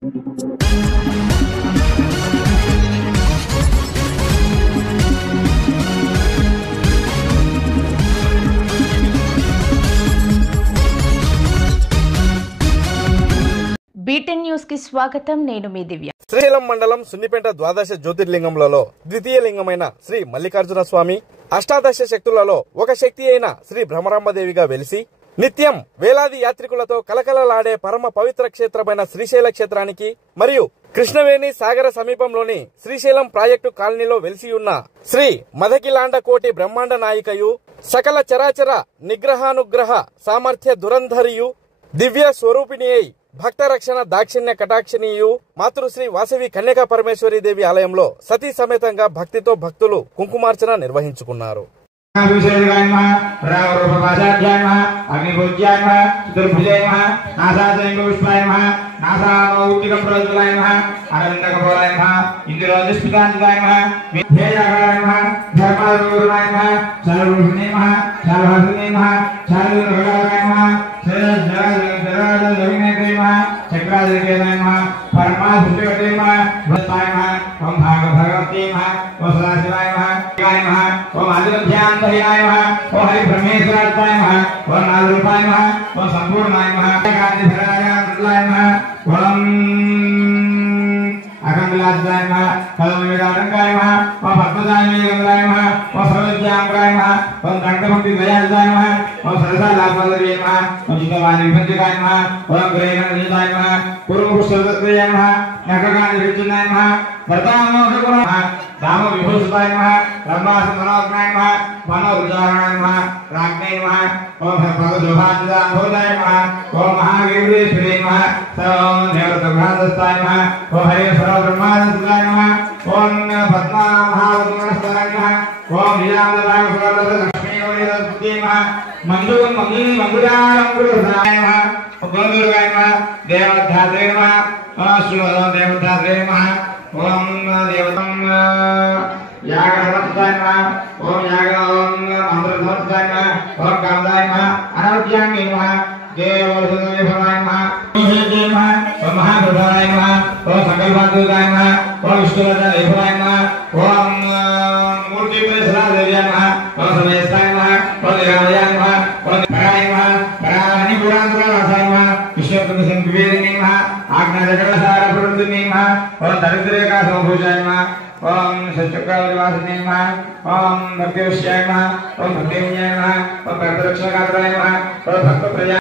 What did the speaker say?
Beaten news కి స్వాగతం. నేను మీ దివ్య. శ్రీశైలం మండలం సున్నిపేట ద్వాదశ జ్యోతిర్లింగంలలో ద్వితీయ లింగమైన శ్రీ మల్లికార్జున స్వామి, అష్టాదశ శక్తులలో ఒక శక్తి అయిన శ్రీ భ్రమరాంబదేవిగా వెలిసి నిత్యం వేలాది యాత్రికులతో కలకలలాడే పరమ పవిత్ర క్షేత్రమైన శ్రీశైల క్షేత్రానికి మరియు కృష్ణవేణి సాగర సమీపంలోని శ్రీశైలం ప్రాజెక్టు కాలనీలో వెలిసి ఉన్న శ్రీ మదకిలాండ కోటి బ్రహ్మాండ నాయికయు, సకల చరాచర నిగ్రహానుగ్రహ సామర్థ్య దురంధరియు, దివ్య స్వరూపిణి అయి భక్త రక్షణ దాక్షిణ్య కటాక్షణీయు మాతృశ్రీ వాసవి కన్యకా పరమేశ్వరి దేవి ఆలయంలో సతీ సమేతంగా భక్తితో భక్తులు కుంకుమార్చన నిర్వహించుకున్నారు.